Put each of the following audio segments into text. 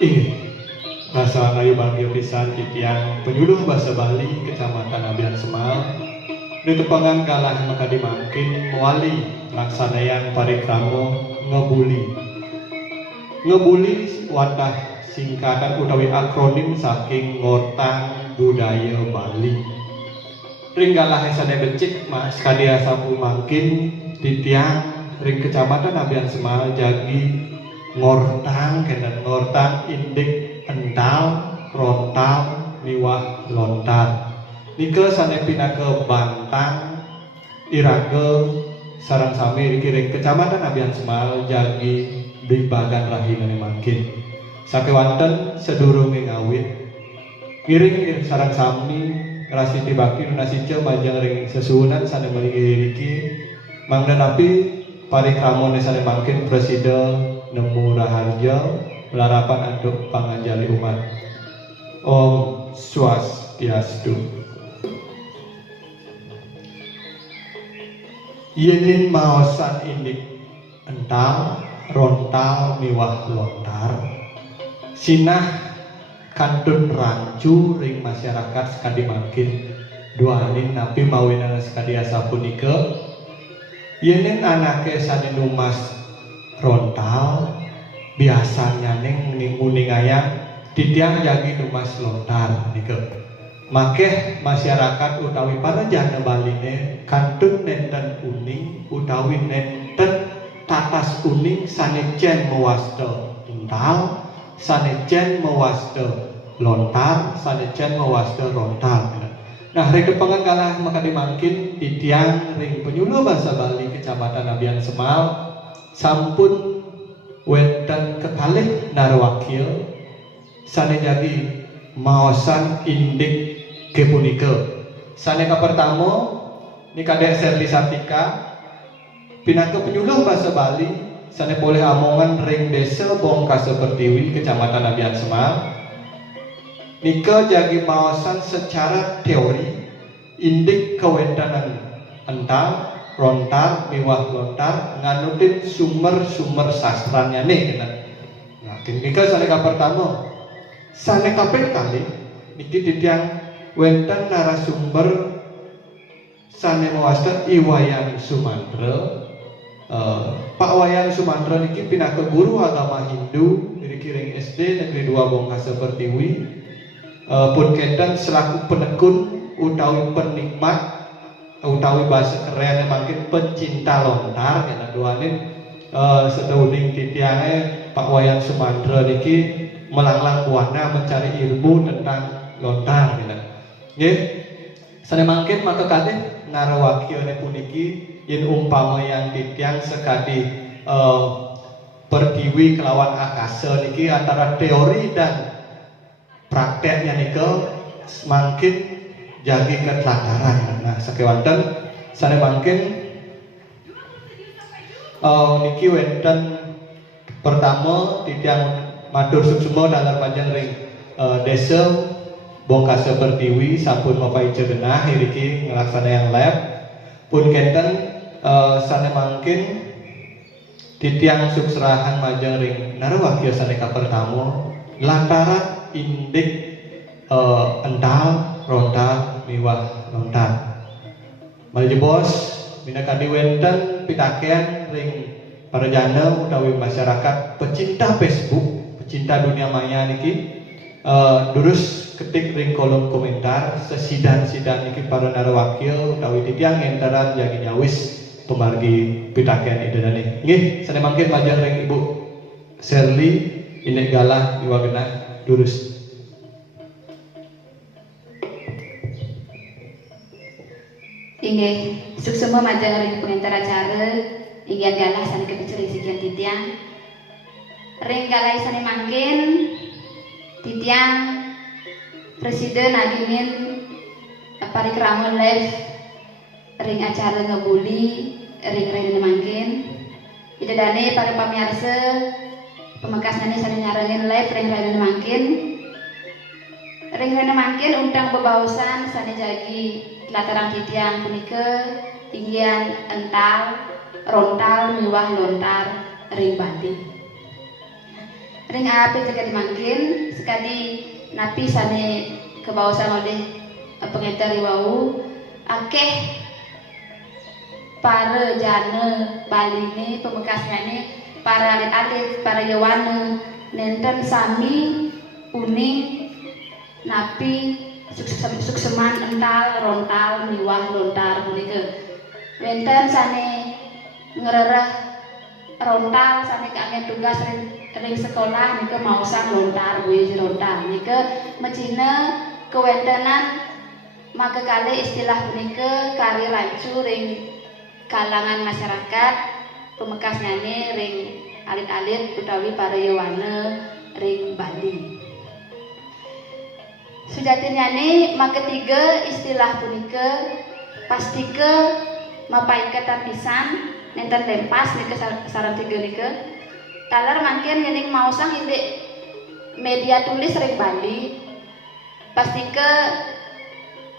Ing bahasa kayu bagio pisan titiang penyuluh bahasa Bali Kecamatan Abian Semal ditepangan kalah maka dimangkin mewali laksanayan parikramo ngebuli wadah singkatan utawi akronim saking ngortang budaya Bali ringgalah esane becik mas kadia sapu mangkin titiang ring Kecamatan Abian Semal jagi ngortang kedan ngortang indik ental rontal miwah lontar nike sanepina ke Bantang irage sarang sami dikiring Kecamatan Abian Semal jagi di bagan rahina makin sakewanten sedurunge ngawit ngiring sarang sami rasiti bakti nasice majang ring sesuhunan sane melingi iki mangda napi parikramo sane makin presiden nemu raharja larapan untuk panganjali umat. Om Swastiastu. Yenin maosan indik ental rontal miwah lontar sinah kantun rancu ring masyarakat sekadi makin duanin napi mawinana sekadi asapunika yenin anake sane numas rontal biasanya neng nguning ayam titiang jagi numas lontar nika makeh masyarakat utawi para jana baline kantun nenten uning utawi nenten tatas uning sanecen mewasta ental sanecen mewasta lontar sanecen mewasta rontal. Nah, ring kepengen kalah maka dimangkin titiang ring penyuluh bahasa Bali Kecamatan Abian Semal sampun wenten kekalih narwakil sane jadi maosan indik kepunika sane pertama ni kadek Serli Sartika pinaka penyuluh bahasa Bali sane boleh amongan ring desa Bongkasa Pertiwi Kecamatan Abian Semal nika jadi maosan secara teori indik kewentanan ental rontar miwah lontar nganutin sumber-sumber sastranya nih nah nika saneka pertama saneka kali niki titiang wenten narasumber sane mewasta Iwayan Sumantra Pak Wayan Sumantra niki pinaka guru agama Hindu di Kiring SD Negeri 2 Bongkasa Pertiwi pun kenten selaku penekun utawi penikmat utawi bahasa keren makin pencinta lontar karena duanin setauning titiange Pak Wayan Sumantra niki melanglang buana mencari ilmu tentang lontar gitu. Nggih. Sane mangkin maka kadeh narawakilne puniki yen umpama yang titiang sekadi pertiwi kelawan akasa niki antara teori dan prakteknya nika semakin jagi keteladaran. Nah, sakewanten sane mangkin niki wenten pertama titiang matur suksema dalam panjang ring desa Bongkasa Pertiwi sampun mapai cegenah iki ngelaksana yang lab pun kenten sane mangkin titiang sukserahan majang ring narwakil saneka pertama lantaran indik ental rontal miwah lontar. Mari bos, minakadi wenten pitakean ring para jana utawi masyarakat pecinta Facebook, pecinta dunia maya niki durus ketik ring kolom komentar sesidan-sidan niki para narawakil utawi titiang entaran jagi nyawis pemargi pitakean idana nggih sane mangkin majang ring Ibu Serli indek galah iwagenah durus. Inggih, suksema majang ring pengantar acara ingin galah sane kepicuri sekian titiang. Ring galah sane mangkin titiang presiden admin parikrama live ring acara ngebuli ring mangkin. Idadane para pamirsa pemakas nani sane nyarengin live ring mangkin. Ring mangkin undang bebausan sane jagi latarang titiang punika tinggian ental rontal miwah lontar ring batin ring ape sekali mangkin sekali napi sane kebawasan oleh pengetari wau akeh para jana Bali ini pemekasnya ini para alit-alit para yawana nenten sami uning napi sukseman ental rontal miwah lontar punika wenten sane ngerereh rontal sane keangin tugas ring sekolah nika mausan lontar wis rontal nika mecina kewentenan maka kali istilah punika kali rancu ring kalangan masyarakat pemekas nyanyi ring alit-alit utawi para yawana ring Bali. Sujati nyanyi maka tiga istilah punika pastike mapaikatan pisan nenten lempas nika sareng tiga nika taler mangkin nyening mausang ide media tulis ring Bali pastike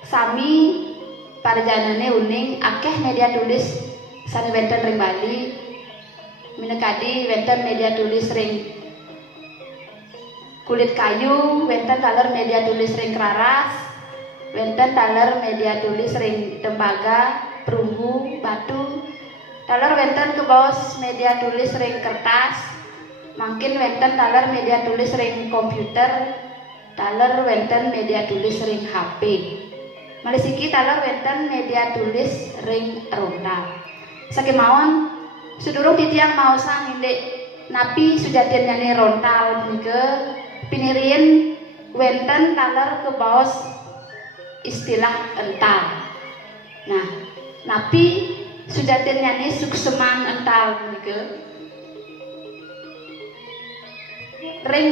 sami para janane uning akeh media tulis sane wenten ring Bali minekadi wenten media tulis ring kulit kayu wenten taler media tulis ring keraras wenten taler media tulis ring tembaga perunggu batu taler wenten kebos media tulis ring kertas mungkin wenten taler media tulis ring komputer taler wenten media tulis ring HP Malisiki taler wenten media tulis ring rontal. Sakemawon sedurung titiang maosang indek napi sujatin nyanyi rontal punika pinirien wenten taler ke baos istilah ental. Nah, napi sujatin nyanyi sukseman ental punika ring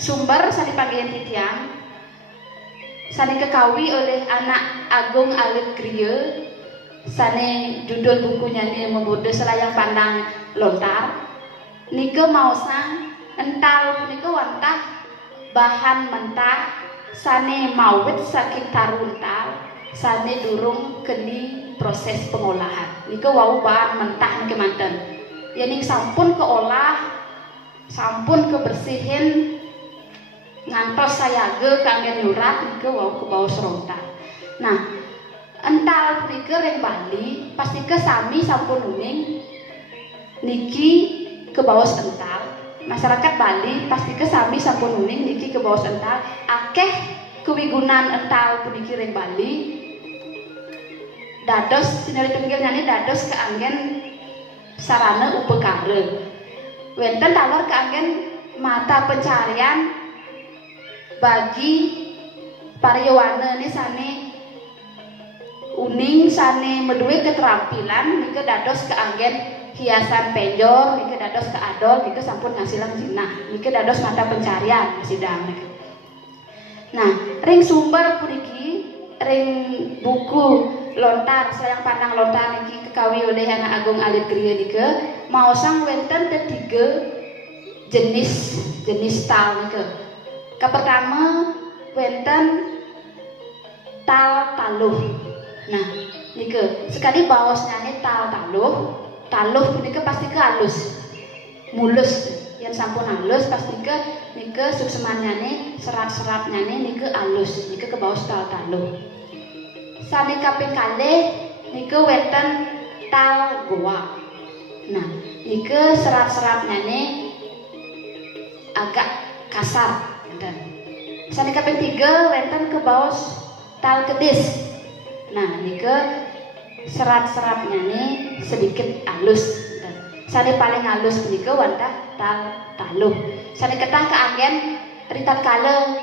sumber sani panggilan titiang sani kekawi oleh anak Agung Alit Griya sani judul bukunya ini membude selayang pandang lontar nika maosang ental punika wantah bahan mentah sani mawit saking taruntal sani durung keni proses pengolahan nika wau bahan mentah niki manten yani sampun keolah sampun kebersihin ngantos sayaga kangge nyurat nika wau kebaos rontal. Nah, ental punika ring Bali pastike sami sampun uning niki kebaos ental. Masyarakat Bali pastike sami sampun uning niki kebaos ental. Akeh kewigunan ental puniki ring Bali. Dados sinari tunggil nyanyi dados keanggen sarana upekara. Wenten taler keanggen mata pencarian bagi para yawana ini sane uning sane meduwe keterampilan nika dados keanggen hiasan penjor nika dados keadol nika sampun ngasilang jinah nika dados mata pencarian sidang nika. Nah, ring sumber puniki ring buku lontar sayang pandang lontar niki kekawi oleh anak Agung Alit Griya nika maosang wenten tiga jenis tal nika. Pertama wenten tal taluh. Nah, nika sekali baosnya ini tal taluh. Taluh punika pasti ke halus, mulus. Yang sampun halus pasti ke nika suksemannya ini serat-seratnya ini nika halus. Nika ke baos tal taluh. Sane kaping kalih nika wenten tal goa. Nah, nika serat-seratnya ini agak kasar. Sane kaping 3 wenten ke baos tal kedis. Nah, nika serat-seratnya nih sedikit halus. Sane paling halus nika wantah tal taluh. Sane ketah keanggen ritat kala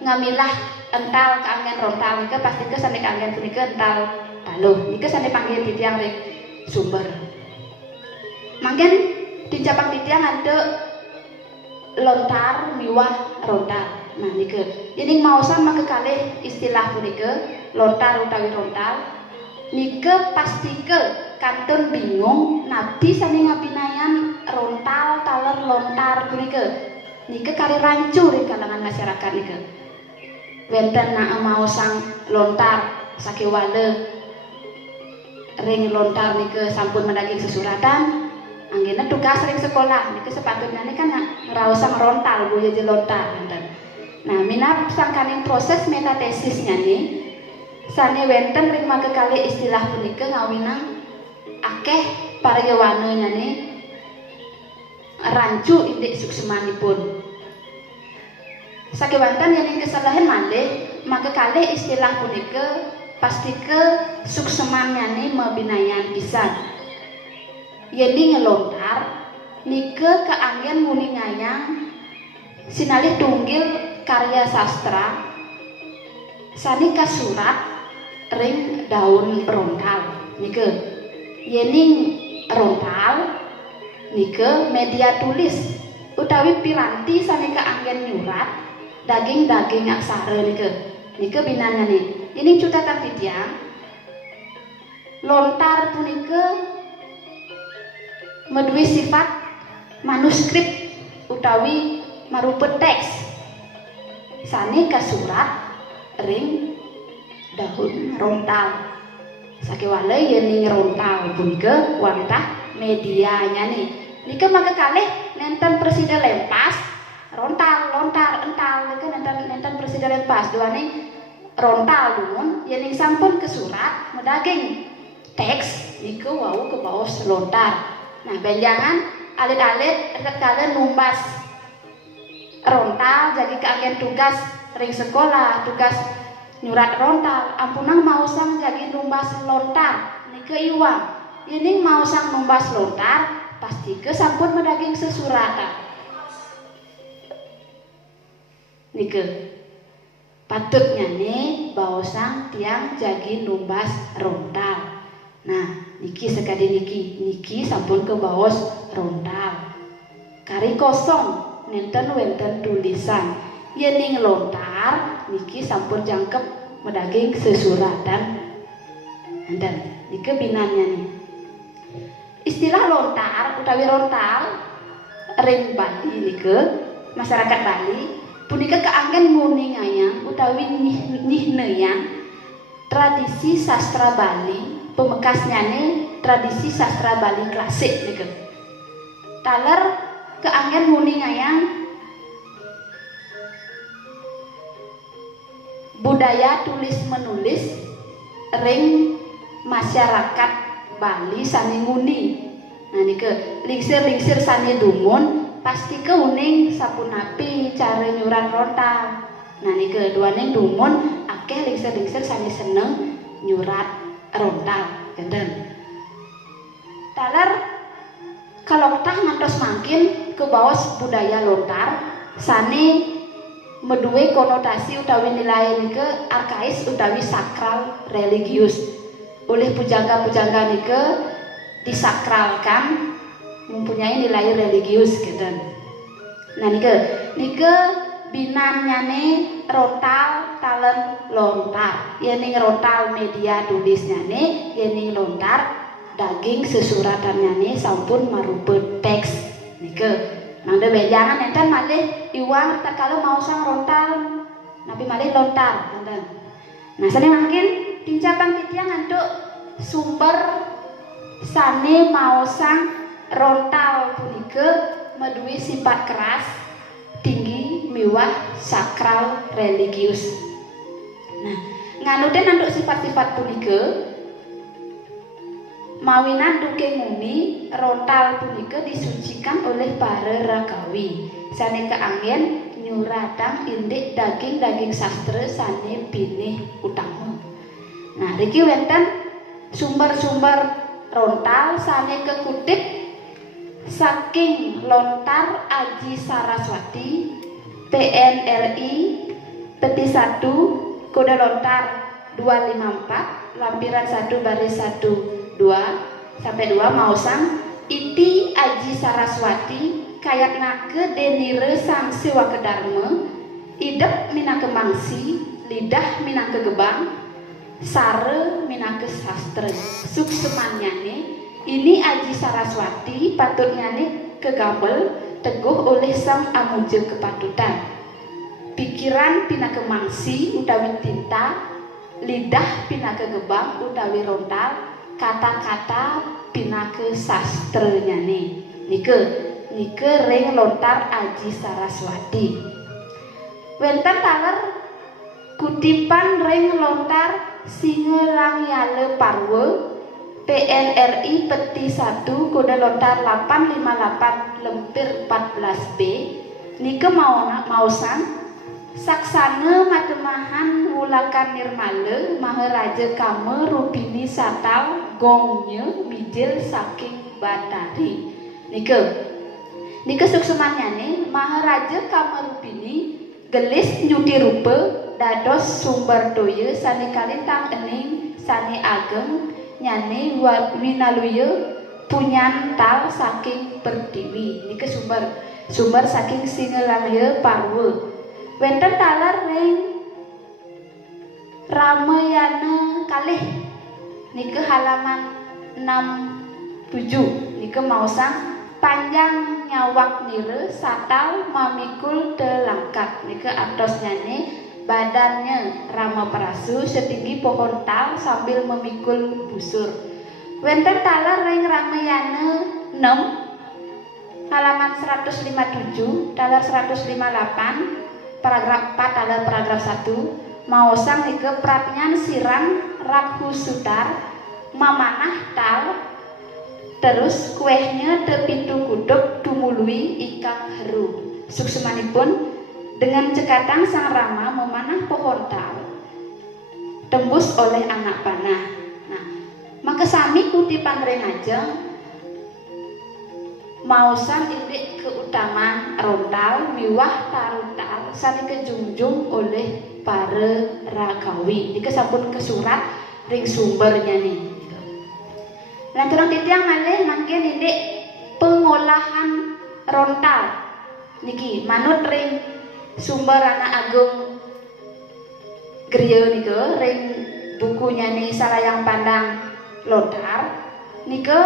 ngamilah ental keanggen rontal nika pasti ke sane keanggen punika ental taluh. Nika sane panggil titiang ring sumber. Mangken di cabang titiang ada lontar miwah rontal. Nah nika jadi mausan maka kalih istilah punika lontar utawi rontal nika pastike kantun bingung nabi sane ngabinayan rontal taler lontar punika nika kali rancu ing kalangan masyarakat nika wenten na maosang lontar sakiwale ring lontar nika sampun mendaging sesuratan anggena tugas ring sekolah niki sepatutnya nih kan ngerausa ngerontal bu ya jelontar enten. Nah mina sangkaning proses metatesisnya nih sane wenten ring make kali istilah punika ngawinang akeh paryawananya nih rancu indik suksemanipun sakewanten yang kesalahan malih maka kali istilah punika pasti ke suksemannya nih mebinayan pisan yeni ngelontar nike keanggen muni ngayang sinalih tunggil karya sastra sani kasurat ring daun rontal nike yening rontal nike media tulis utawi piranti sani keanggen nyurat daging-daging aksara nike binanya nih ini catatan titiang lontar punika medui sifat manuskrip utawi marupa teks sani kasurat ring daun rontal sakewale yening rontal punika wantah medianya nih nika maka kalih nenten presiden lempas rontal lontar ental nika nenten presiden lempas duane rontal dumun yening sampun kesurat medaging teks niku wau kebaos lontar. Nah benjangan alit-alit kalian numbas rontal jadi keanggen tugas ring sekolah tugas nyurat rontal ampunang mau sang jadi numbas lontar nike iwang ini mau sang numbas lontar pasti ke sampun medaging sesuratan nike patutnya nih baosang tiang jagi numbas rontal. Nah niki sekali niki sampun ke baos rontal. Kari kosong nenten wenten tulisan. Yening lontar niki sampun jangkep medaging sesuratan. Dan niki binannya nih. Istilah lontar utawi rontal ring Bali niki masyarakat Bali punika keanggen nguni ngayang utawi nyih tradisi sastra Bali pemekasnya nih tradisi sastra Bali klasik nih taler keanggen nguni ngayang budaya tulis menulis ring masyarakat Bali sani nguni nah nih lingsir sani dumun pasti ke uning sapunapi cara nyurat rontal nah nih keduanya dumun akeh lingsir sani seneng nyurat rontal genden taler kalau tah ngantos makin ke bawah budaya lontar sani medue konotasi utawi nilai nike arkais utawi sakral religius oleh pujangga-pujangga nike disakralkan mempunyai nilai religius gitu. Nah nike binannya nih rontal talent lontar yening rontal media tulisnya nih yening lontar daging sesuratannya nih sampun marupa teks nike nangde bejangan enten malih iwang tak kalau mau sang rontal nabi malih lontar enten nah sane mungkin tincapan titiang untuk sumber sane mau sang rontal punike medui sifat keras tinggi mewah sakral religius nah nganuten nanduk sifat-sifat punike mawinan duke nguni rontal punike disucikan oleh para ragawi sane keanggen nyuratang indik daging sastra sane binih utama nah riki wenten sumber-sumber rontal sane kekutip saking lontar Aji Saraswati PNRI peti 1 kode lontar 254 lampiran 1 baris 12 sampai 2 mausang iti Aji Saraswati kayak nake denire sang siwa kedarme idep minake mangsi lidah minake gebang sare minake sastra suksemannya nih ini Aji Saraswati patutnya nih kegambel teguh oleh sang amuja kepatutan pikiran pinake mangsi utawi tinta lidah pinake gebang utawi rontal kata-kata pinake sastranya nih. Nike ring lontar Aji Saraswati. Wenten taler kutipan ring lontar Singelang Yale Parwe PNRI peti 1 kode lontar 858 lempir 14B. Nike mausan saksana matemahan wulakan nirmale Maharaja Kame Rupini Satal gongnya mijil saking Batari. Nike suksemannya nih Maharaja Kame Rupini gelis nyudi rupa dados sumber doya sani kalintang ening sani ageng nyane winaluya punyan tal saking Pertiwi. Nike sumber saking Singelang Parwe. Wenten taler ring Ramayana kalih nike halaman 67. Nike mausang panjang nyawak nire satal mamikul telangkat. Nike atos nyane badannya Rama Prasu setinggi pohon tal sambil memikul busur. Wenten taler ring Ramayana 6 halaman 157 taler 158 paragraf 4 taler paragraf 1 maosang nike pratnyan sirang rakhu sutar mamanah tal terus kuehnya tepitu kuduk tumului ikang heru. Suksemanipun dengan cekatan sang Rama memanah pohon tal tembus oleh anak panah. Nah, maka sami kutipan ring ajeng mausan indik keutamaan rontal miwah taruntal sani kejunjung oleh para ragawi. Niki sampun kesurat ring sumbernya nih. Lanturang titiang malih mangke indik pengolahan rontal. Niki manut ring sumber anak agung griya nike ring bukunya nih Salayang Pandang Lontar nike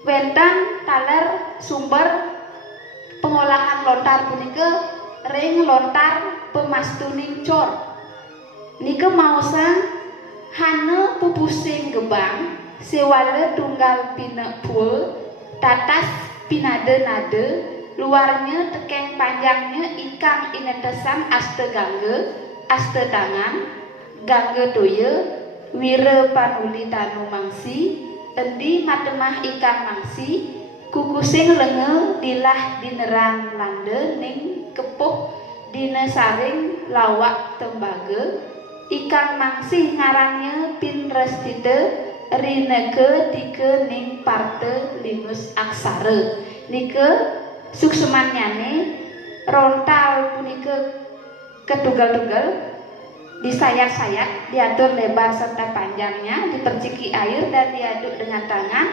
wenten taler sumber pengolahan lontar punika ring lontar pemastuning cor. Nike maosang hana pupusing gebang sewale tunggal pinek pul tatas pinade-nade luarnya tekeng panjangnya ikang inetesan aste gangge aste tangan gangge doye wire panuli tanu mangsi endi matemah ikang mangsi kukusing lenge dilah dinerang lande ning kepuh dina saring lawak tembaga ikang mangsi ngarannya pin restide rineke dike ning parte linus aksara. Nike suksemanyane rontal punika ketugal-tugal disayat-sayat, diatur lebar serta panjangnya, diperciki air dan diaduk dengan tangan.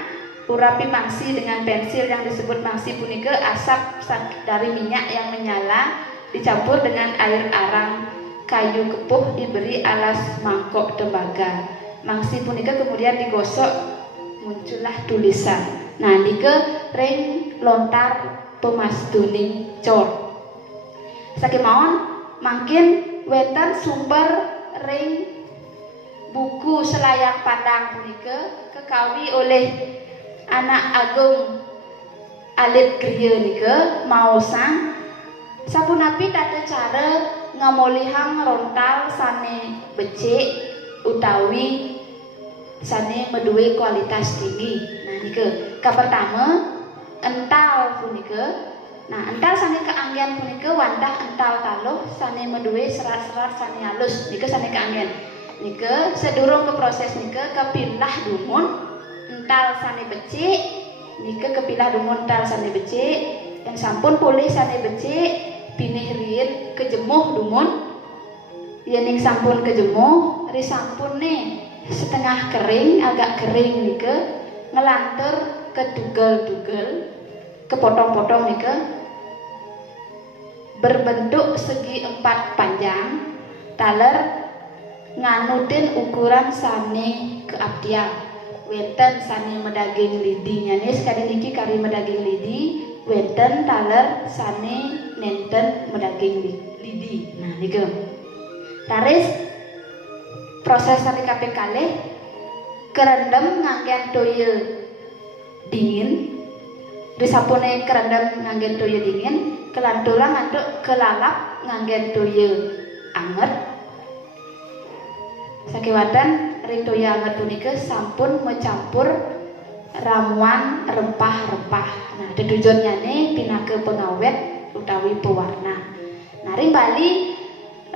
Urapi mangsi dengan pensil yang disebut mangsi punika asap dari minyak yang menyala dicampur dengan air arang kayu kepuh diberi alas mangkok tembaga. Mangsi punika kemudian digosok muncullah tulisan. Nah nike ring lontar pemastuning cor. Sakimawon mangkin wenten sumber ring buku Selayang Pandang punika kekawi oleh anak agung alit griya nika maosang sapunapi tata cara ngamolihang rontal sane becik utawi sane meduwe kualitas tinggi. Nah nika kapertama ental punika. Nah ental sane keanggen punika wantah ental taluh sane meduwe serat-serat sane halus nika sane keanggen. Nika sedurung ke proses nika kepilah dumun ental sane becik nika kepilah dumun ental sane becik yang sampun pulih sane becik pinih riyin kejemuh dumun yen sampun kejemuh ri sampun nih setengah kering agak kering nika ngelantur kedugal-dugal kepotong-potong nika berbentuk segi 4 panjang taler nganutin ukuran sane keabdian wenten sane medaging lidi nyane sekali niki kari medaging lidi wenten taler sane nenten medaging lidi. Nah niku taris proses sane kabeh kalih kerendam nganggen toya dingin disapune kerendam nganggen toya dingin kelanturan ngantuk kelalap nganggen toya anget sakiwatan ring toya anget punika sampun mencampur ramuan rempah-rempah. Nah, tujuannya nih pinake pengawet utawi pewarna. Nah, ring Bali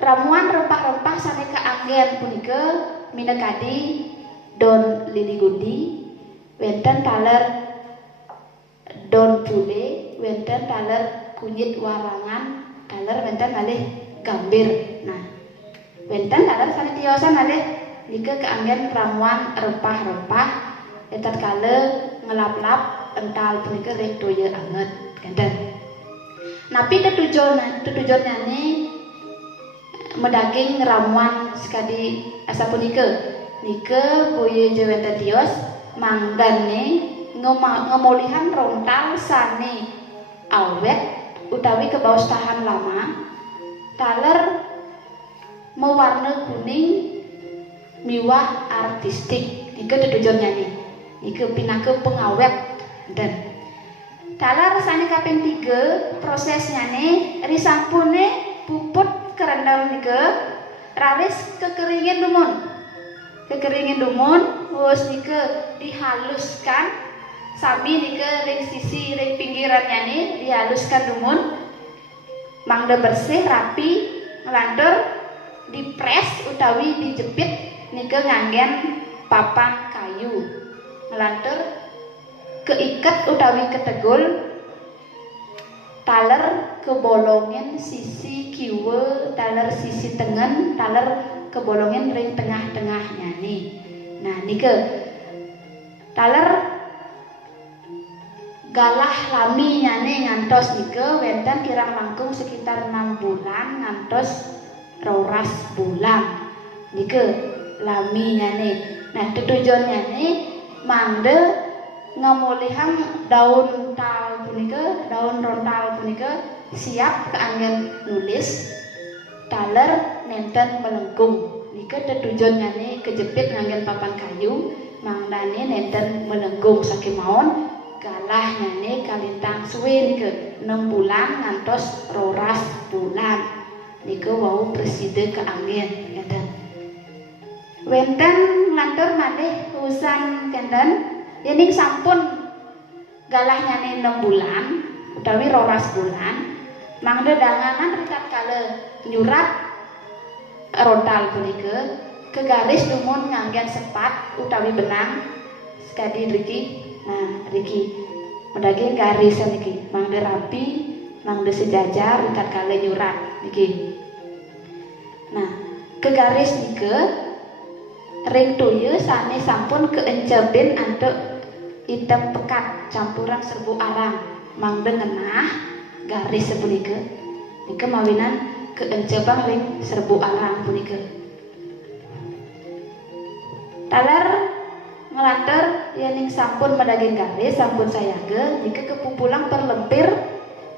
ramuan rempah-rempah sane kaanggen punika minekadi daun lili gundi, wenten taler daun pule, wenten taler kunyit warangan, taler wenten malih gambir. Nah, wenten taler sane tiosan malih nika kaanggen ramuan rempah-rempah etat kala ngelap-lap ental punika ring toya anget genten. Napi tujuannya nih medaging ramuan sekadi asa punika nika boye jewenten tios manggane ngemulihan rontal sane awet utawi kebaos tahan lama taler mewarna kuning miwah artistik nika tujuannya nih nika pinake pengawet dan talar sane kaping 3 prosesnya nih risampune puput kerendam nika rawis kekeringin dumun wis nika dihaluskan sami nika ring sisi ring pinggirannya nih dihaluskan dumun mangda bersih rapi ngelantur dipres utawi dijepit nika nganggen papan kayu ngelantur keikat utawi ketegul taler kebolongin sisi kiwa taler sisi tengen taler kebolongin ring tengah-tengahnya nih. Nah nika taler galah lami nyane ngantos nika wenten kirang langkung sekitar 6 bulan ngantos 12 bulan nika lami nyane. Nah tujuannya nih mande ngamulihan daun rontal punika siap keanggen nulis taler nenten melengkung nika tujuannya nih kejepit nganggen papan kayu mangdane nenten melengkung sakemawon galahnya nih kalintang suwe nika 6 bulan ngantos 12 bulan nika wau preside keanggen ngeten wenten lantur malih urusan kenten yening sampun galahnya nih 6 bulan utawi 12 bulan mangda danganan rikat kala nyurat rontal punika ke garis dumun nganggen sepat utawi benang sekadi riki nah riki medagi garis niki mangda rapi mangda sejajar rikat kala nyurat niki nah ke garis nika ring toya sane sampun keencepin antuk hitam pekat campuran serbu arang mangda ngenah garis sepunika nika mawinan keencepan ring serbu arang punika taler ngelantar yening sampun medaging garis sampun sayaga nika kepupulang perlempir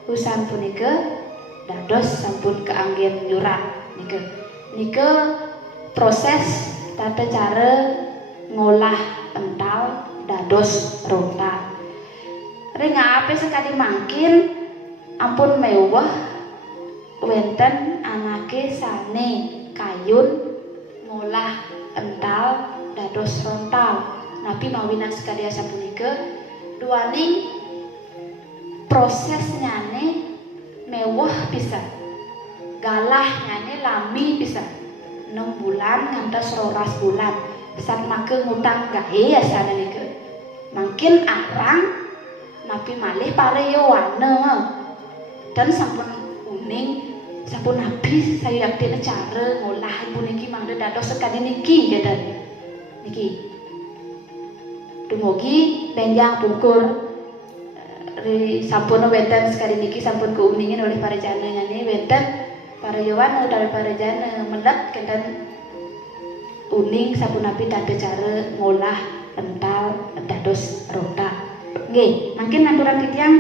usan punika dados sampun keanggen nyurat nika proses tata cara ngolah ental dados rontal ring ape sekali mangkin ampun mewah wenten anake sane kayun ngolah ental dados rontal napi mawinan sekali asa punika duaning prosesnya nih mewah pisan galahnya nih lami pisan 6 bulan ngantos 12 bulan saat make ngutang gawe asana nika mungkin arang napi malih pareyo warna dan sampun kuning sampun nabi saya yakin cara ngolah ibu niki mangda dados sekali niki jadan niki dumugi benjang pungkur sampun wenten sekali niki sampun keuningin oleh para jana nyane wenten para yawan dari para jana melek kenten uning sampun napi tata cara ngolah ental dados rontal nggih mungkin aturan kitiang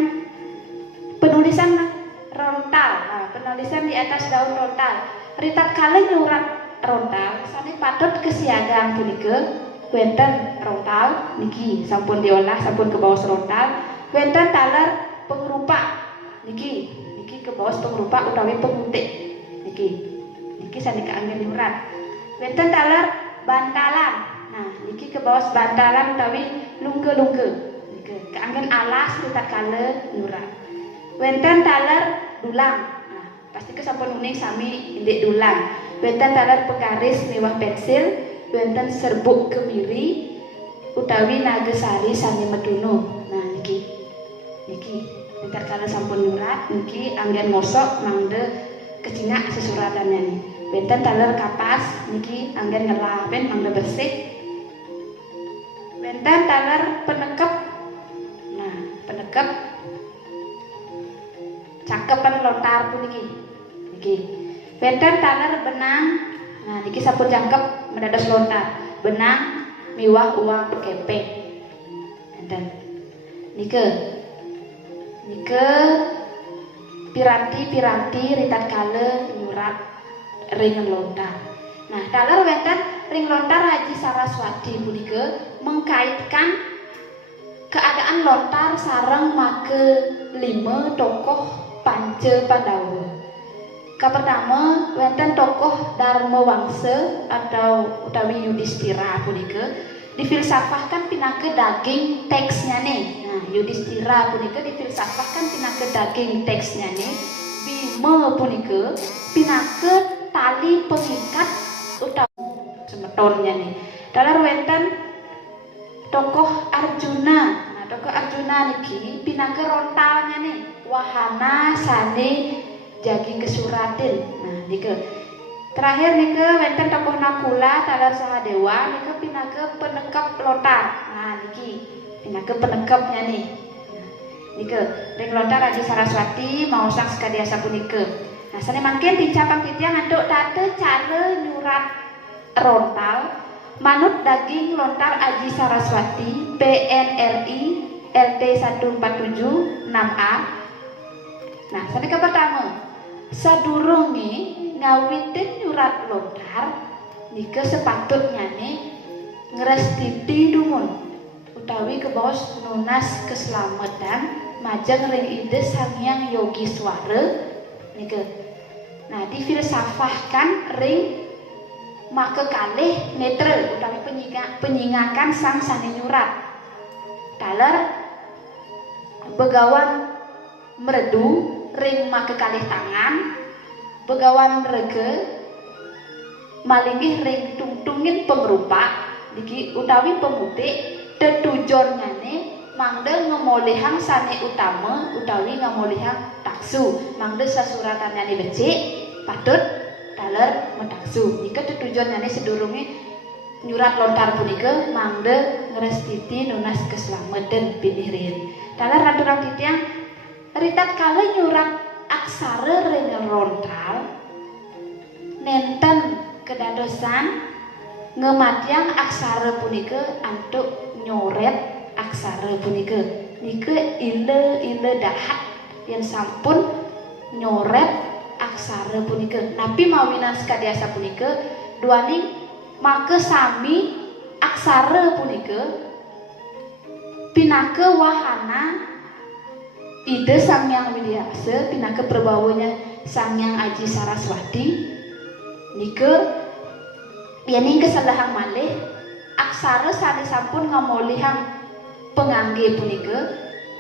penulisan rontal penulisan di atas daun rontal ritat kala nyurat rontal sane patut kesiagaan punika wenten rontal niki sampun diolah sampun kebaos rontal, wenten taler pengrupa niki kebaos pengrupa utawi pengutik niki sanika anggen nyurat. Wenten taler bantalan. Nah, niki kebaos bantalan utawi lungke-lungke. Niki keanggen alas ritat kale nyurat. Wenten taler dulang. Nah, pasti kesampun uning sami indik dulang. Wenten taler penggaris miwah pensil, wenten serbuk kemiri utawi nagesari sami medunu. Nah, niki ritat kale sampun nyurat, niki anggen ngosok mangde kecingak sesuratannya nih. Wenten taler kapas niki anggen ngelapen mangde bersih. Wenten taler penekep. Nah, penekep cakepan lontar puniki. Niki. Wenten taler benang. Nah, niki sampun cakep mendados lontar. Benang miwah uang kepeng. Enten. Nike piranti ritat kale nyurat ring lontar. Nah, taler wenten ring lontar Haji Saraswati punika mengkaitkan keadaan lontar sareng make 5 tokoh Pance Pandawa. Pertama wenten tokoh Dharma Wangsa atau utawi Yudhistira punika difilsafahkan pinake daging teksnya nih. Nah, Yudhistira punika difilsafahkan pinake daging teksnya nih. Bima punika pinake tali pengikat utawi semetonnya nih. Dalam wenten tokoh Arjuna. Nah, tokoh Arjuna niki pinake rontalnya nih. Wahana sane jagi kesuratin. Nah, nike terakhir nike wenten tokoh Nakula taler Sahadewa nike pinake penekep lontar. Nah, niki pinake penekepnya nih. Nike ring lontar Haji Saraswati mau sang sekadiasa punike. Nah, sane mangken dicapang titiang anduk tate cara nyurat rontal manut daging lontar Haji Saraswati PNRI LT 147 6A. Nah, sane pertama sadurunge ngawitin nyurat lontar nika sepatutnya nih ngrestiti dumun utawi kebaos nunas keselamatan majeng ring ide Sang Hyang Yogi Swara nika. Nah, difilsafahkan ring make kalih netre utawi penyingakan sang sane nyurat. Taler begawan merdu ring make kalih tangan, begawan rege malinggih ring tungtungin pengrupa niki utawi pemutik tetujonnya nih mangde ngemolehang sane utama utawi ngemolehang taksu mangde sasuratannya nih becik patut taler metaksu nika tetujonnya nih sedurunge nyurat lontar punika mangde ngrestiti nunas keselamatan pilihin taler raturang titiang ritat kala nyurat aksara ring rontal nenten kedadosan ngematyang aksara punika antuk nyoret aksara punika nika ile dahat yang sampun nyoret aksara punika napi mawinan sekadiasa punika duaning make sami aksara punika pinake wahana ide Sang Hyang Widyasa pinake perbawanya Sang Hyang Aji Saraswati nika yening kesalahang malih aksara sane sampun ngamolihang pengangge punika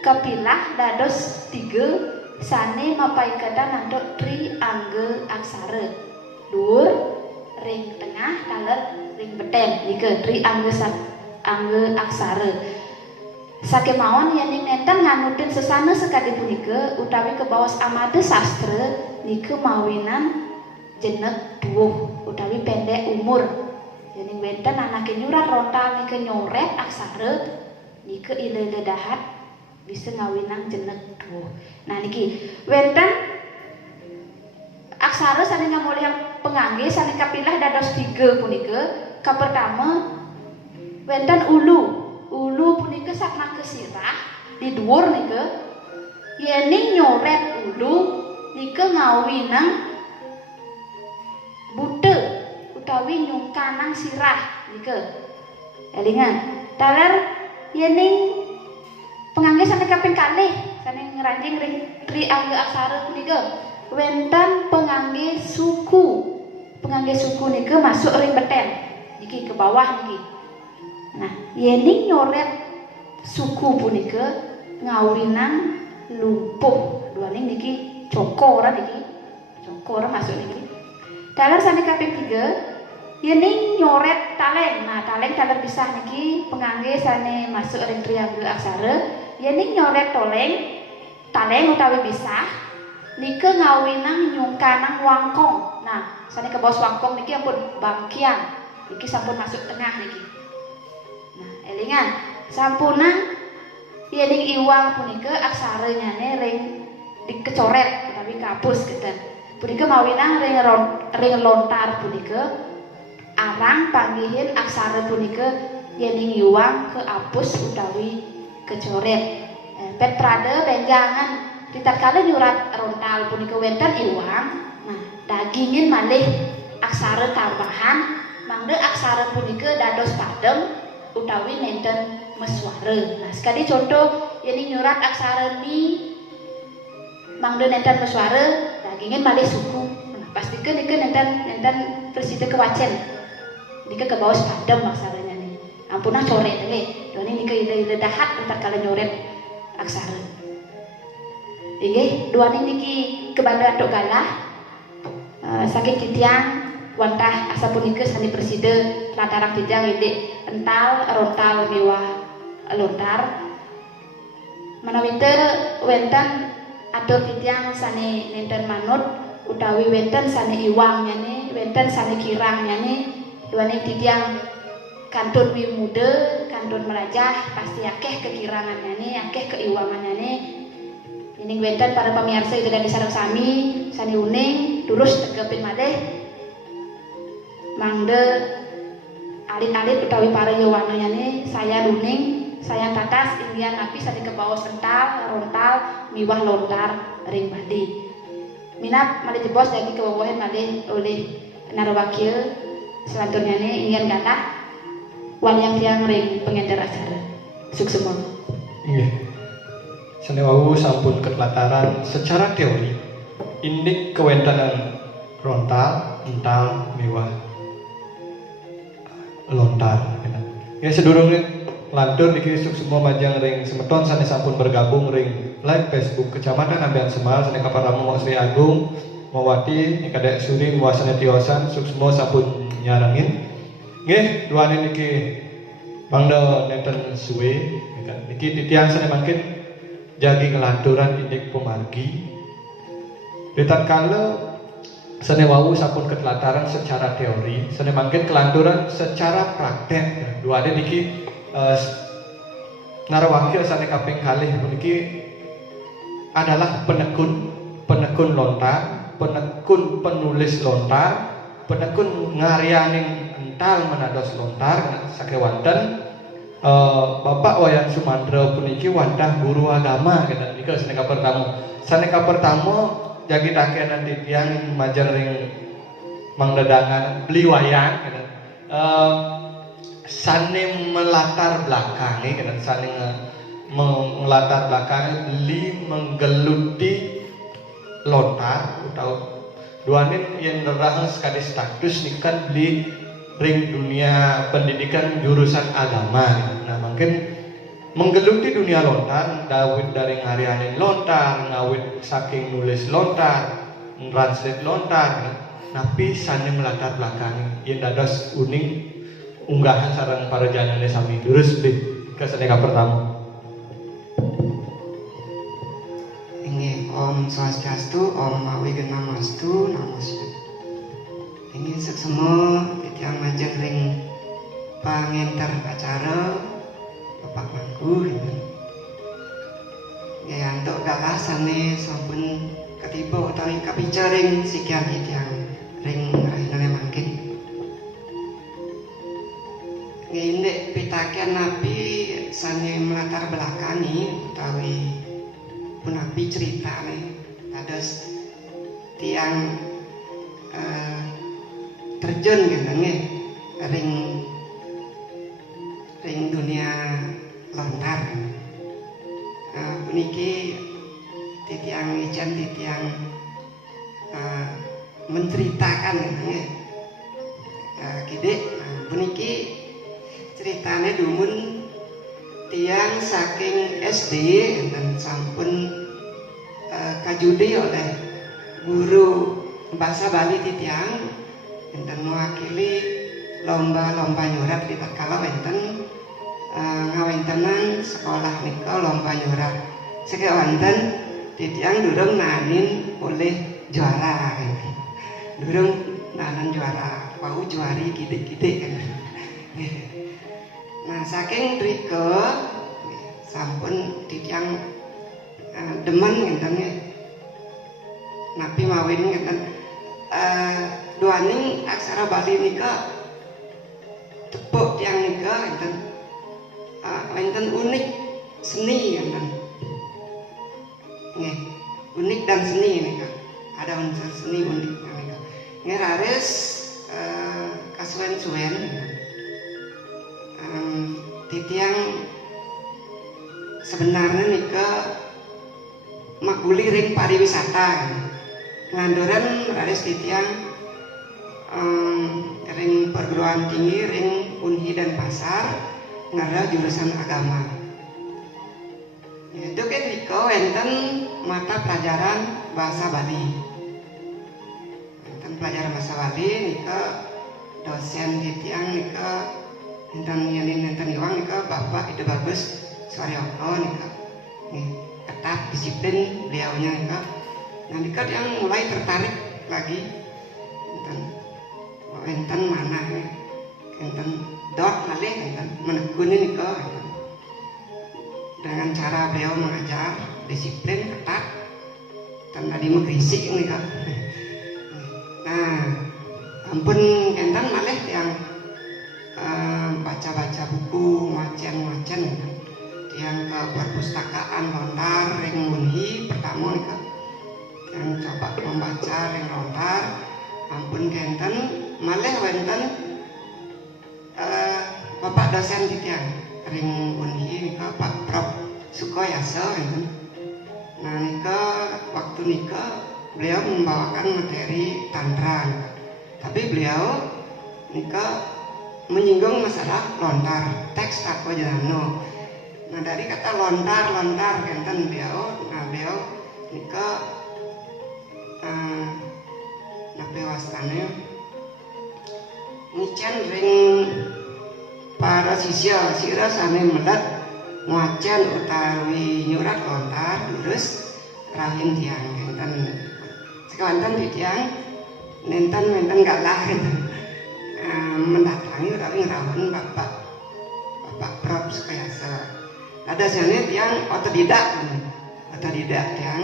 kepilah dados 3 sane mapaikatan antuk triangge aksara dhuwur ring tengah taler ring beten nika triangge aksara. Sakemawon yening nenten nganutin sesana sekadi punika utawi kebawas amade sastra nika mawinan jenek duwuh utawi pendek umur. Yening wenten anake nyurat rontal nika nyoret aksara nika ile dahat bisa ngawinang jenek duwuh. Nah niki wenten aksara sane ngamolihang pengangge sane kapilah dados 3 punika. Kapertama wenten ulu punika sakna kesirah di dhuwur nika yening nyoret ulu nika ngawinang bute utawi nyungkanang sirah nika Elingan. Taler yening pengangge sane kaping kalih sane ngranjing ring triangge aksara punika wenten pengangge suku. Pengangge suku nika masuk ring beten. Niki ke bawah niki. Nah, yening nyoret suku punika ngawinang lumpuh. Duaning niki Joko ora niki. Joko ora masuk niki. Taler sane kaping 3 yening nyoret taleng. Nah, taleng taler pisah niki pengangge sane masuk ring triangge aksara. Yening nyoret taleng utawi pisah nike ngawinang nyungkanang wangkong. Nah, sane ke bawah wangkong niki ampun bangkian. Niki sampun masuk tengah niki. Nah, elingan sampunang yening iwang punika aksara nyane ring dikecoret utawi kapus geten. Punika mawinang ring lontar punika arang panggihin aksara punika yening iwang ke apus utawi kecoret. Pet prade benjangan ditatkala nyurat rontal punika wenten iwang. Nah, dagingin malih aksara tambahan mangde aksara punika dados padem utawi nenten meswara. Nah, sekali contoh yening nyurat aksara ni mangde nenten meswara dagingin malih suku. Nah, pastikeun nike nenten presida kewacen. Nika ke bawah padem aksaranya nih. Ampunah coret deh. Doni nika ide dahat entar kala nyoret aksara. Inggih, duaning niki kebandaran tok galah. Saking titiang wantah asa punika sani presida lantaran titiang ide ental rontal miwah lontar. Menawi teu wenten atur titiang sani nenten manut utawi wenten sani iwang nyane, wenten sani kirang nyane. Duaning titiang kantun wimude, kantun melajah pasti akeh kekirangannya nih, akeh keiwangannya nih. Ini wenten para pemirsa itu dari sareng sami, sani uning, terus tegepin malih. Mangde alit-alit utawi para yawananya nih, saya uning, saya tatas inggian api sani ke bawah sental, rontal, miwah lontar, ring badi. Minat malih jebos lagi ke bawahan malih oleh narwakil. Selanjutnya ini ingin kata waliang tiang ring pengedar acara suksema. Iya. Sanewau sampun kelataran secara teori indik kewentanan rontal, ental, mewah, lontar. Ya sedurungnya lantur niki suksema majang ring semeton sane sampun bergabung ring live Facebook Kecamatan Ambean Semal sane kaparamu Sri Agung Mawati nikadek suri muasana tiosan suksema sampun nyarangin nggih duane niki mangda nenten suwe niki titiang sane mangkin jagi ngelanturan indik pemargi ditatkala sane wau sampun ketelataran secara teori sane mangkin kelanturan secara praktek duane niki narawakil sane kaping kalih niki adalah penekun lontar, penekun penulis lontar, penekun ngaryaning ental menados lontar sakewanten Bapak Wayan Sumantro puniki wantah guru agama kita nika saneka pertama jagi takenan titiang majar ring mangdadangan beli wayang kita sane melatar belakangi kita sane melatar belakangi beli menggeluti lontar atau duanin yang nerang sekali status nih kan beli ring dunia pendidikan jurusan agama. Nah mungkin menggeluti dunia lontar, dawit dari ngarianin lontar, ngawit saking nulis lontar, translate lontar, tapi sane melatar belakangi yang dados uning unggahan sarang para janane sami terus deh ke seneka pertama. Om Swastiastu, Om Wigenamastu, Namaste. Ini semua yang majeng ring pangenter acara Bapak Mangku. Ya untuk galasane sampun ketiba utawi kapicaring sikian yang ring rainane mangkin. Ngindek pitakian Nabi sane melatar belakangi utawi punapi cerita nih ada tiang terjun gitu nih ring ring dunia lontar. Puniki titiang ijan titiang menceritakan ya. Gede, puniki ceritanya dumun tiang saking SD dan sampun kajudi oleh guru bahasa Bali titiang dan mewakili lomba-lomba nyurat di tatkala wonten ngawontenan sekolah nika lomba nyurat. Sekewonten titiang durung nanin oleh juara gitu. Durung nanan juara, wau juari gede-gede kan. Nah, saking rike sampun titiang demen ngenten napi mawin ngenten duaning aksara Bali nika tepuk tiang nika ngenten wonten unik seni ngenten. Nggih, unik dan seni nika. Ada unsur seni unik nika. Nggih raris kasuwen-suwen titiang sebenarnya nika makuli ring pariwisata ngandoran raris titiang ring perguruan tinggi ring Unhi dan Pasar ngarah jurusan agama. Itu kan nika wonten mata pelajaran bahasa Bali. Wonten pelajaran bahasa Bali nika dosen titiang nika enten yanin enten iwang nika Bapak Ide Bagus Suryoko nika ketat disiplin beliaunya nika. Nah nika yang mulai tertarik lagi enten mana enten dot malih enten menekuni nika dengan cara beliau mengajar disiplin ketat dan tadi mengkrisik nika. Nah ampun enten malih yang baca-baca buku, macen-macen yang ke perpustakaan lontar ring Unhi pertama nika yang coba membaca ring lontar ampun kenten malih wonten Bapak dosen titiang ring Unhi nika Pak Prof Sukoyasa enten. Nah nika waktu nika beliau membawakan materi tantra nika. Tapi beliau nika menyinggung masalah lontar teks tako janano. Nah dari kata lontar kenten beliau, nah beliau nika napi wastane ngicen ring para sisya sira sane melet ngacen utawi nyurat lontar lurus rahim tiang kenten sekawanten titiang nenten galah kenten mendatangi utawi ngrawuh Bapak Prof Sukoyasa. Ada sini tiang otodidak tiang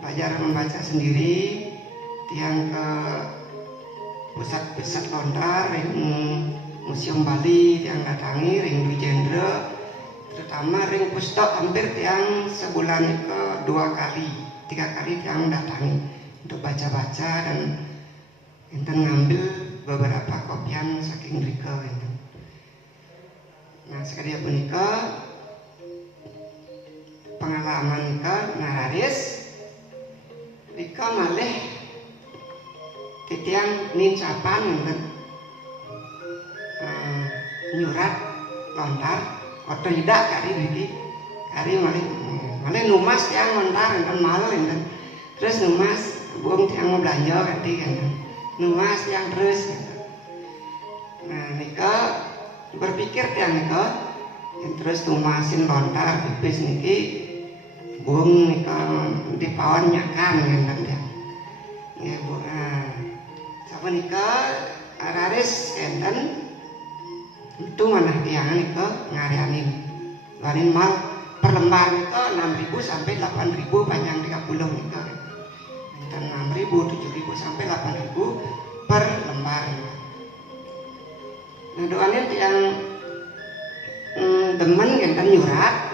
belajar membaca sendiri, tiang ke pusat-pusat lontar ring Museum Bali tiang datangi ring Dwi Jendra, terutama ring Pustok hampir tiang sebulan ke 3 kali tiang datangi untuk baca-baca dan enten ngambil beberapa kopian saking rika enten. Nah sekali punika pengalaman nika nararis rika malih titiang nincapan enten nyurat lontar otodidak kari niki kari malih numas tiang lontar enten malu enten terus numas buang tiang mau belanja kanti enten numas tiang terus enten. Nah nika berpikir tiang nika terus numasin lontar tipis niki buang nika dipawan nyakan enten ya. Ya bu, sapa nika araris enten itu manah tiang nika ngarianin lanin mal per lembar nika 6.000 sampai 8.000 panjang 30 nika enten 6.000 7.000 sampai 8.000 per lembar. Nah doanya yang demen enten nyurat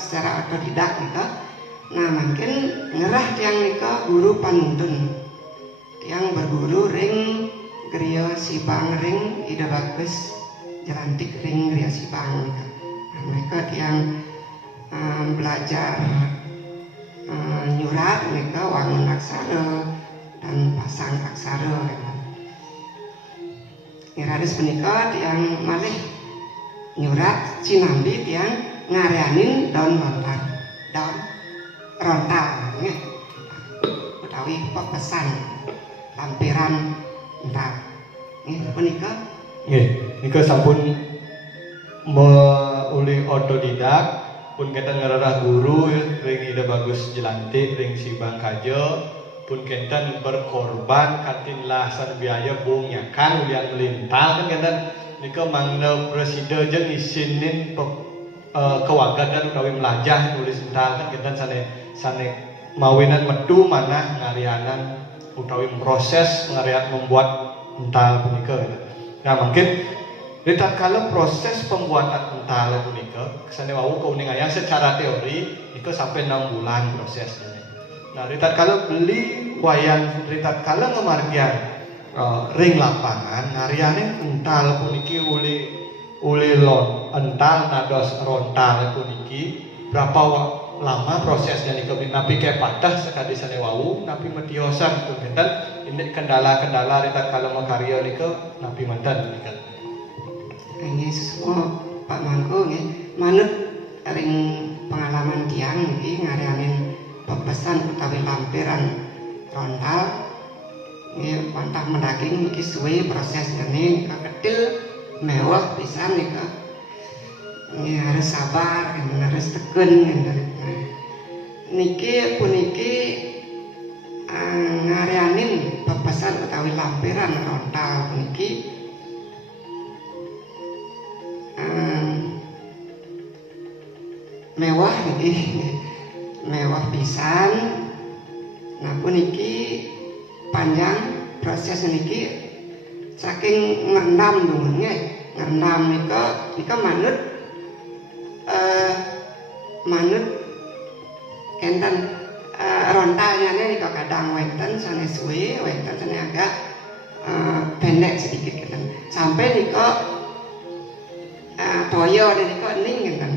secara otodidak nika. Nah mungkin ngerah tiang nika guru panuntun tiang berguru ring Griya Sibang ring Ida Bagus jelantik ring Ria Sibang nika. Nah, mereka yang belajar nyurat nika wangun aksara dan pasang aksara nika. Ngiraris menika yang malih nyurat sinambi yang ngareanin daun rontal nggih. Utawi pepesan lampiran entar. Nggih punika nggih nika sampun meuli otodidak pun kita ngerarah guru ring ida bagus jelantik ring Sibang kajo pun kenten berkorban katin lasan biaya bungyakan ulian melintal kan kenten nika mangna presiden jeung isinin kewagadan utawi melajah nulis ental kan kenten sane mawinan metu manah ngarianan utawi proses ngarian membuat ental punika. Nah mungkin di tatkala proses pembuatan ental punika kesane wau kauningayang secara teori itu sampai 6 bulan prosesnya. Nah di tatkala beli wayang di tatkala ngemargian ring lapangan ngariane ental puniki uli lon ental nados rontal puniki berapa lama prosesnya nika napi kayak patah sekali sane wau napi metiosan tuh enten ini kendala-kendala di tatkala makarya nika napi mantan nika. Ini semua Pak Mangku nggih manut ring pengalaman tiang nggih ngareanin pepesan utawi lampiran rontal nggih pantah mendaging niki suwe prosesnya nih ketil mewah pisan nika. Nggih harus sabar, harus tekun niki puniki ngareanin pepesan utawi lampiran rontal puniki mewah niki mewah pisan. Nah puniki panjang proses niki saking ngerendam dulu ngerendam nika manut enten rontalnya nika kadang wenten sane suwe wenten sane agak pendek sedikit kan sampai nika toyo nika ening kan.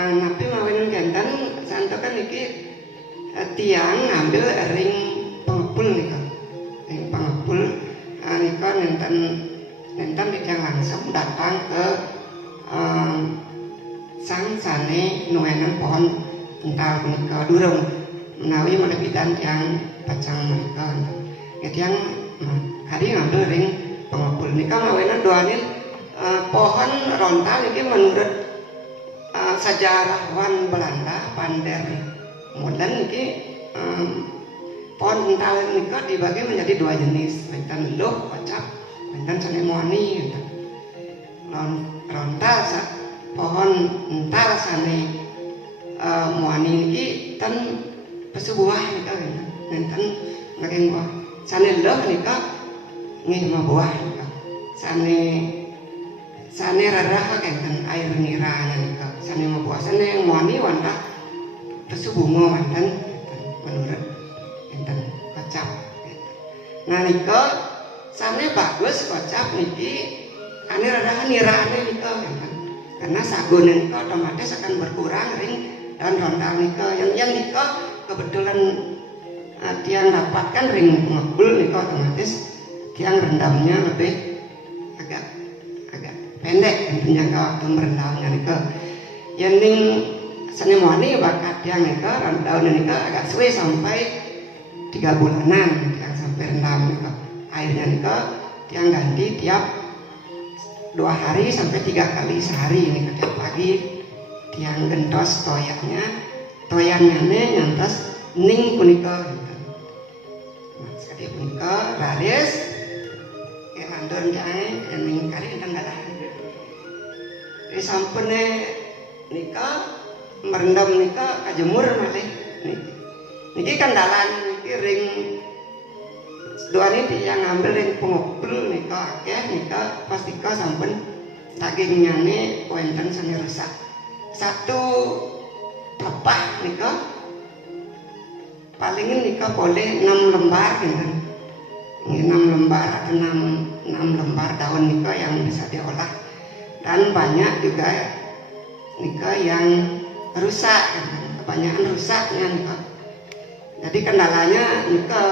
Napi mawin kenten santokan niki tiang ngambil ring pengepul nika. Ring pengepul nika nenten yang langsung datang ke sang sane nuenan pohon ental punika durung menawi menepitan yang pacang mereka. Yang hari ngambil ring pengepul nika mawinan doanin pohon rontal niki menurut sejarawan Belanda Pander Moden niki pohon ental nika dibagi menjadi 2 jenis, enten luh kocap, enten sane muani. Rontal pohon ental sane muani niki ten pesubuah nika enten ngageng buah. Sane luh nika nggih buah nika. Sane rarah enten air niranya nika. Sane buah sane muani wantah pesubungo wonten menurut enten kocap. Nah nika sane bagus kocap niki ane rarah nirane nika karena sagun nika otomatis akan berkurang ring dan rontal nika yang nika kebetulan tiang dapatkan ring pengepul nika otomatis tiang rendamnya lebih agak pendek jangka waktu merendamnya nika. Yang ning senemoni bakat tiang nika rendam nika agak suwe sampai 3 bulanan tiang sampai rendam nika. Airnya nika tiang ganti tiap 2 hari sampai 3 kali sehari nika. Tiap pagi tiang gentos toyannya nyantos ning punika gitu. Nah, sekali punika raris landon jae ning kali enten dalah. Di sampune nika merendam nika kajemur malih niki kandalan niki ring doane yang ngambil ring pengepul nika akeh nika pastika sampun dagingnyane wonten sane rusak. Satu tepak nika palingin nika boleh 6 lembar gitu. 6 lembar atau 6 lembar daun nika yang bisa diolah dan banyak juga nika yang rusak, kebanyakan rusaknya nika. Jadi kendalanya nika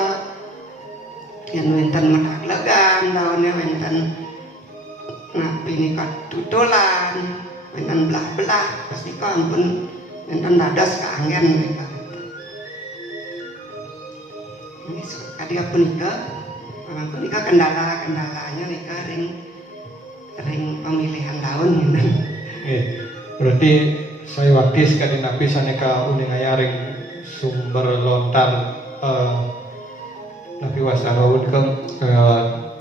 yang wenten medak legam daunnya wenten napi nika tutulan wenten belah-belah pasti kau ampun wenten dadas keanggen nika. Ini kadi apa nika? Nika kendalanya nika ring pemilihan daun gitu. Berarti saya waktu sekali napi saneka uning aya ring sumber lontar napi wasaraun ke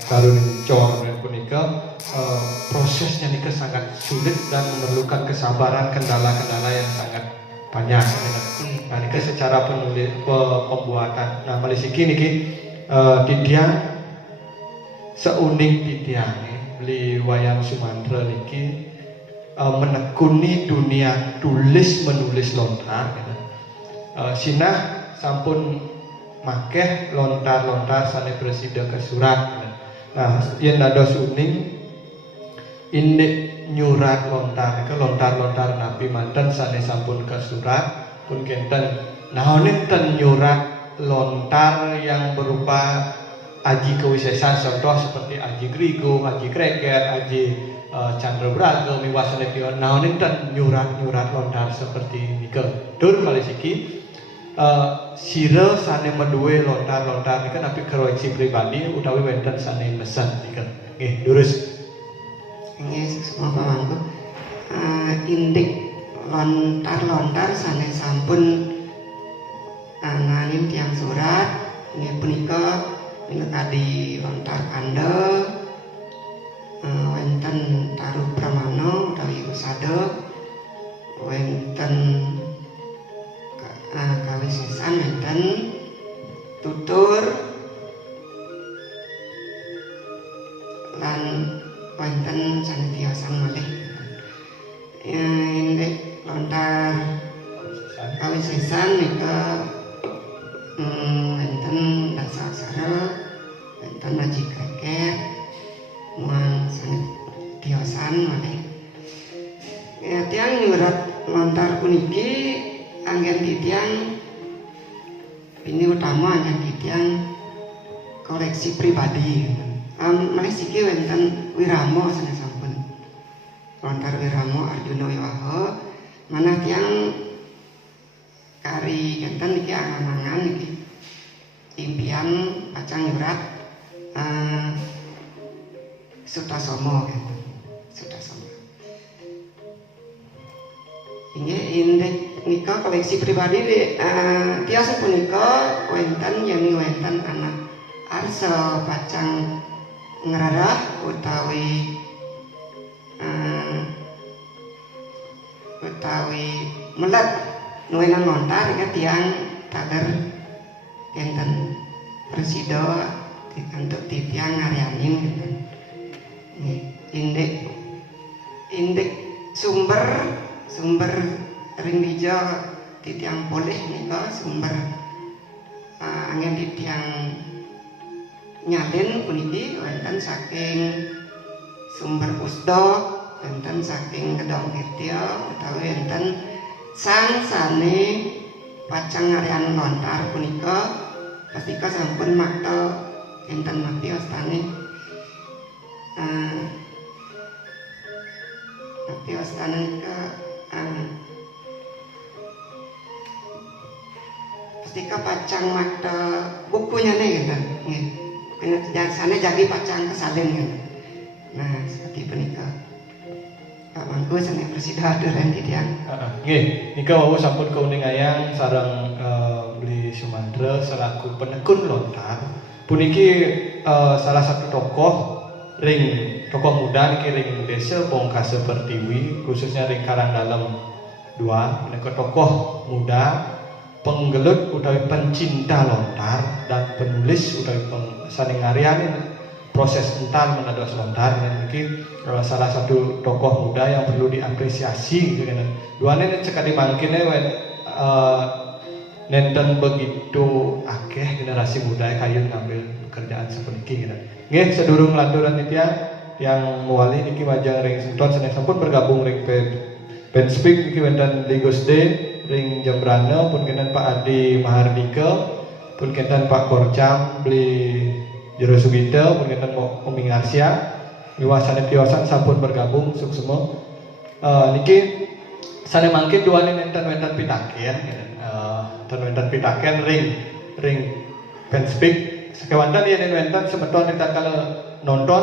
karun cor dan punika prosesnya nika sangat sulit dan memerlukan kesabaran kendala-kendala yang sangat banyak. Nah nika secara pembuatan. Nah malisiki niki tidiang seuning tidiang beli wayang Sumantri niki menekuni dunia tulis menulis lontar. Sinah sampun makeh lontar-lontar sane presida ke surat. Nah, yen dados uning indek nyurat lontar ke lontar-lontar napi manten sane sampun ke surat pun kenten. Nah, ten nyurat lontar yang berupa aji kewisesan contoh seperti aji Grigo, aji Kreget, aji Chandra Braga, miwasane pion. Nah, ten nyurat lontar seperti nike. Dur kali siki sira sane menduwe lontar-lontar niku napi koleksi pribadi utawi wonten sane mesen niku. Nggih, lurus. Nggih, semua pamangku. Indik lontar-lontar sane sampun ngalin tiang surat nggih punika kadi lontar kandel wonten taruh pramana utawi usada wonten kawisesan wonten tutur lan wonten sanitiasan malih indek lontar kawisesan nika wonten dasaksara wonten aji Kreget muang sanitiasan malih tiang nyurat lontar puniki anggen titiang ini utama anggen titiang koleksi pribadi. Malih siki wonten wiramo sane sampun. Lontar wiramo Arjuna Wiwaha manah tiang kari kenten niki angan-angan niki impian pacang nyurat Sutasoma kenten. Sutasoma. Inggih indek nika koleksi pribadi tiasa punika wonten yen wonten anak arsa pacang ngradah utawi melet nuenan lontar ya tiang tader enten presida untuk titiang ngarianin gitu. Indek sumber ring dijo titiang poleh nika sumber angin titiang nyalin puniki wonten saking sumber usda wonten saking Kedong Kirtia utawi wonten sang sane pacang ngarian lontar punika ketika sampun makta enten makti astane makti astane nika ketika pacang makta bukunya nih gitu sana jadi pacang kesalin gitu. Nah seperti punika Pak Mangku sana presida aduran tidiang Nggih, nika wau sampun kauningayang sareng beli Sumantri selaku penekun lontar. Puniki salah satu tokoh muda niki ring desa Bongkase Pertiwi khususnya ring Karangdalam 2 menika tokoh muda penggelut utawi pencinta lontar dan penulis utawi saning ngariani proses entar menados lontar dan mungkin salah satu tokoh muda yang perlu diapresiasi gitu kan. Duane cekadi mangkine nenten begitu akeh generasi muda kayun ngambil pekerjaan sapuniki gitu. Nggih sedurung lanturan titiang yang muali niki majang ring senton sampun bergabung ring Penspeak niki wonten Ligos D ring Jembrana pun kenten Pak Adi Mahardika pun kenten Pak Korcam beli Jero Sugita pun kenten Umi Arsya miwah sanetiosan sampun bergabung suksema niki sane mangkin duane enten pitaken wonten pitaken ring Penspeak sakewanten yen wonten semeton kita kalau nonton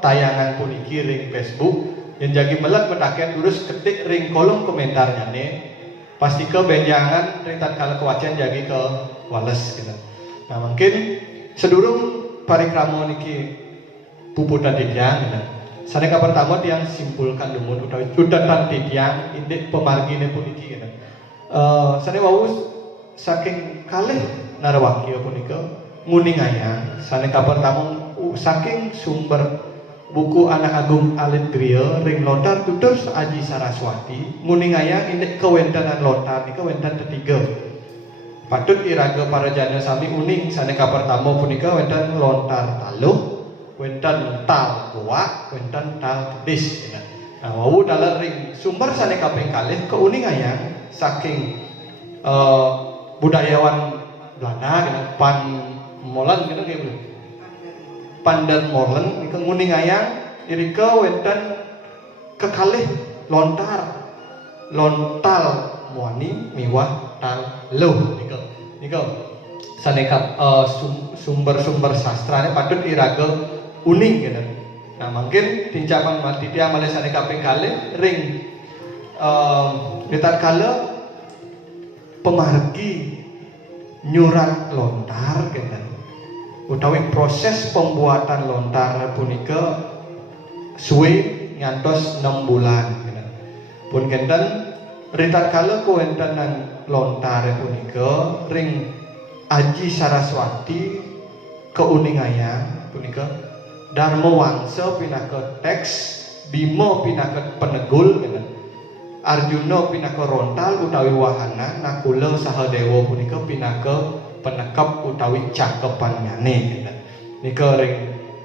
tayangan puniki ring Facebook yang jadi melet metaken terus ketik ring kolom komentarnya nih pasti ke benjangan rintan kala kewacian jadi ke wales gitu. Nah mungkin sedurung parikramo niki puputan tidiang gitu. Saneka pertama tiang simpulkan lumun utawi udatan tidiang indik pemargine puniki gitu. Sane wau saking kalih narawakya punika nguningaya saneka pertama saking sumber buku anak agung alit griya ring lontar tutur Aji Saraswati nguningaya indek kewentanan lontar nika wentan ketiga patut iraga para jana sami uning saneka pertama punika wentan lontar taluh wentan tal goa wentan tal kedis nah wau dalam ring sumber saneka ping kalih keuningaya saking budayawan Belanda pan molan gitu Pandan Molen nika nguningayang irika wenten kekalih lontar lontal muani miwah tal luh nika saneka sumber-sumber sastrane patut iraga uning gitu. Nah mungkin tincapan mati dia malih saneka ping kalih ring kala pemargi nyurat lontar gitu. Utawi proses pembuatan lontar punika suwe ngantos 6 bulan gitu. Pun kenten ritat kala kuwentanan lontar punika ring Aji Saraswati keuningaya punika Dharma Wangsa pinaka teks Bima pinaka penegul gitu. Arjuna pinaka rontal utawi wahana Nakula Sahadewa punika pinaka penekap utawi cakepan nyane nika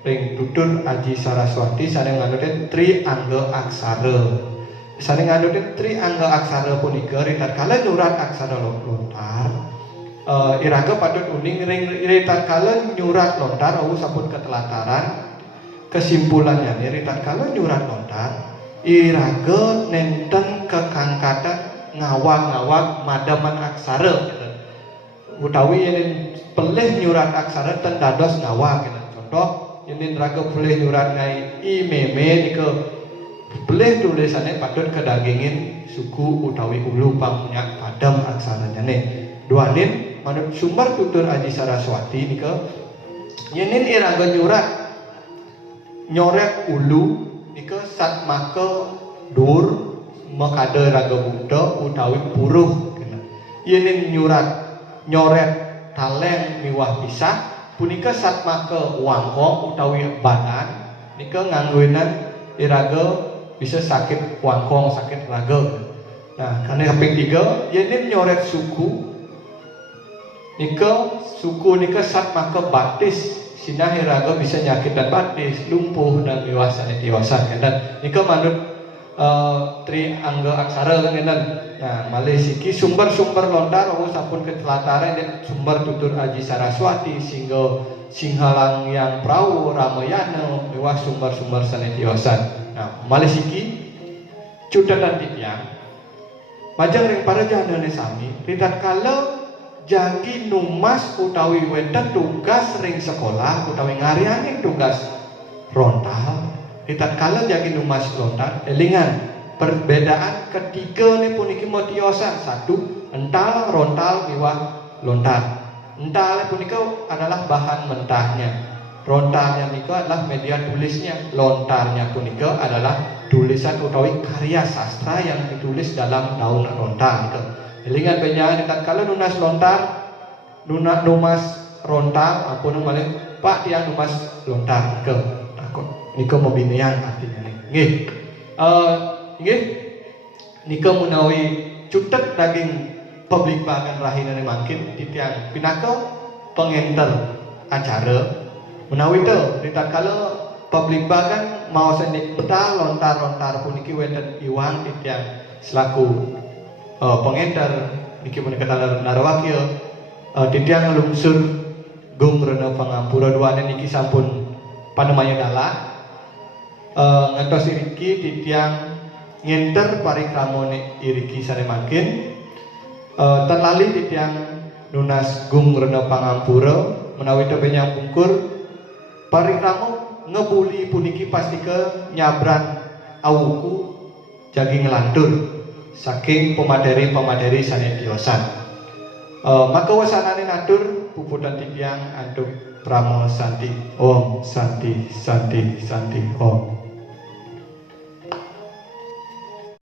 ring tutur Aji Saraswati sane ngandhut tri angga aksara sane ngandhut tri angga aksara punika ritat kala nyurat aksara lontar iraga patut uning ring ritat kala nyurat lontar awu sampun ketelataran kesimpulannya ritat kala nyurat lontar iraga nenten kekangkatan ngawak-ngawak madaman aksara utawi yen pelih nyurat aksara ten dados ngawak contoh yen raga pelih nyurat ngai imeme nika pelih tulisannya patut kedagingin suku utawi ulu pangnya padam aksaranya nih duanin manut sumber tutur Aji Saraswati nika yen iraga nyurat nyoret ulu nika satmaka dur makade raga buddha utawi puruh yen nyurat nyoret taleng miwah pisah punika satmaka wangkong utawi badan nika nganggoenan iraga bisa sakit wangkong sakit raga. Nah karena kaping 3 yen nyoret suku nika satmaka batis sinah iraga bisa nyakit dan batis lumpuh dan miwah sanetiosan dan nika manut tri angga aksara kan enten. Nah, malih siki sumber-sumber lontar sampun ketelataran sumber tutur Aji Saraswati Singhalang yang Prawu Ramayana miwah sumber-sumber sanetiosan. Nah, malih siki cudatan tidiang majang ring para janane sami ritat kala jagi numas utawi wenten tugas ring sekolah utawi ngarianing tugas rontal ritat kala jagi numas lontar elingan perbedaan ketiga nih puniki motiosan satu ental rontal miwah lontar ental punika adalah bahan mentahnya rontalnya nika adalah media tulisnya lontarnya punika adalah tulisan utawi karya sastra yang ditulis dalam daun rontal nika elingan benjangan tatkala nunas lontar numas rontal ampun malih Pak tiang numas lontar nika mobinean artinya nggih nggih nika menawi cutet daging publik bahkan rahina mangkin titiang pinaka pengenter acara menawi teu ritat kala publik bahkan mau senik peta lontar puniki wonten Iwang titiang selaku pengedar niki menika narawakil titiang lungsur Gung Rena Pangampura duane niki sampun panemaya dalah ngantos iriki titiang ngenter parikramone iriki sanemaken terlali titiang nunas Gung Rena Pangampura menawi tebe nyang pungkur parikramo ngebuli puniki pasti ke nyabran awuku jagi ngelantur saking pemaderi sanetiosan maka wasanane natur puputan titiang antuk pramo santi om santi santi santi om.